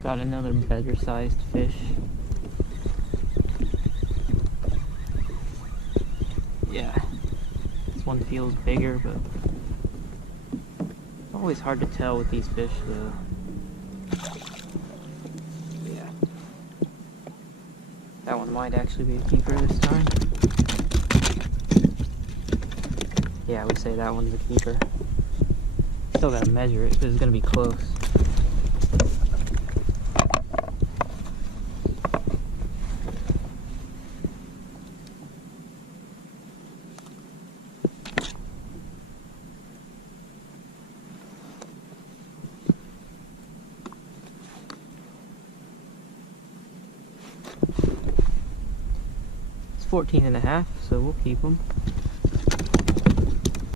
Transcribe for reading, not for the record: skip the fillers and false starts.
Got another better sized fish. Yeah, this one feels bigger, but it's always hard to tell with these fish though. Yeah, that one might actually be a keeper this time. Yeah, I would say that one's a keeper. Still gotta measure it, because it's gonna be close. It's 14 and a half, so we'll keep them.